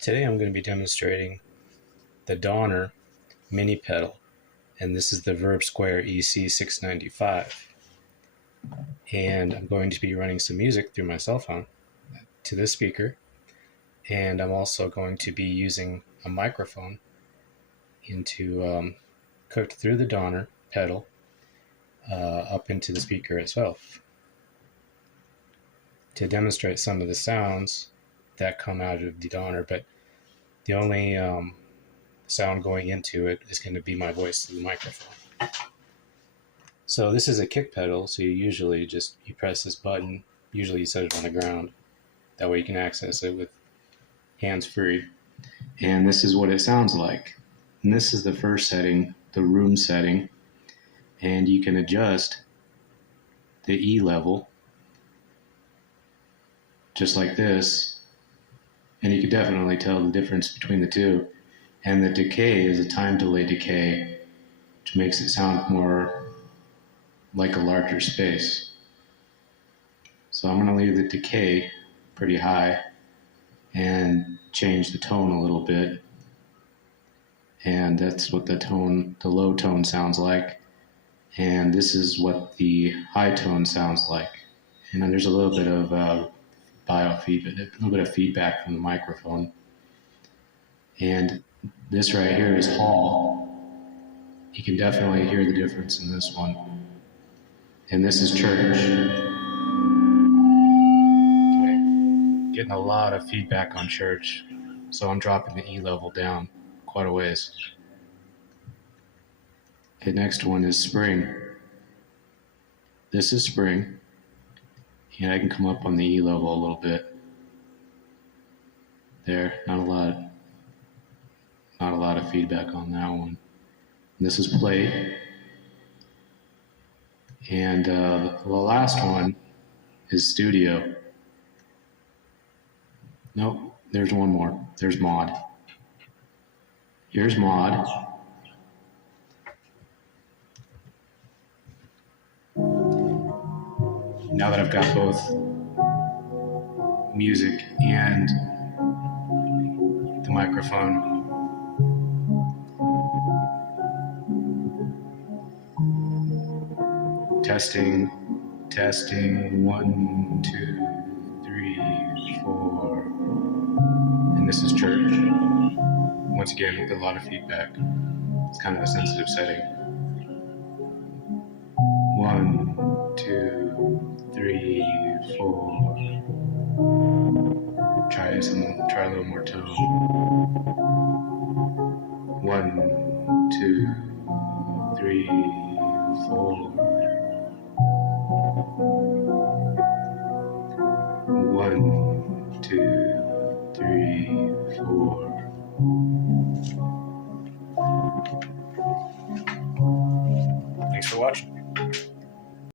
Today I'm going to be demonstrating the Donner Mini Pedal, and this is the Verb EC965. And I'm going to be running some music through my cell phone to this speaker, and I'm also going to be using a microphone cooked through the Donner pedal up into the speaker itself to demonstrate some of the sounds that come out of the Donner, but the only sound going into it is going to be my voice through the microphone. So this is a kick pedal, so you press this button, usually you set it on the ground, that way you can access it with hands free. And this is what it sounds like. And this is the first setting, the room setting, and you can adjust the E level just like this, and you can definitely tell the difference between the two. And the decay is a time delay decay, which makes it sound more like a larger space. So I'm going to leave the decay pretty high and change the tone a little bit. And that's what the low tone sounds like. And this is what the high tone sounds like. And then there's a little bit of biofeedback, a little bit of feedback from the microphone. And this right here is Hall. You can definitely hear the difference in this one. And this is Church. Okay. Getting a lot of feedback on Church, so I'm dropping the E level down quite a ways. Okay, next one is Spring. This is Spring. And I can come up on the E level a little bit. There, not a lot of feedback on that one. And this is Play. And the last one is Studio. Nope, there's one more. There's Mod. Here's Mod. Now that I've got both music and the microphone, testing, 1, 2, 3, 4, and this is Church. Once again, with a lot of feedback. It's kind of a sensitive setting. 1, 2, 3, 4. Try a little more tone. 1, 2, 3, 4. 1, 2, 3, 4. Thanks for watching.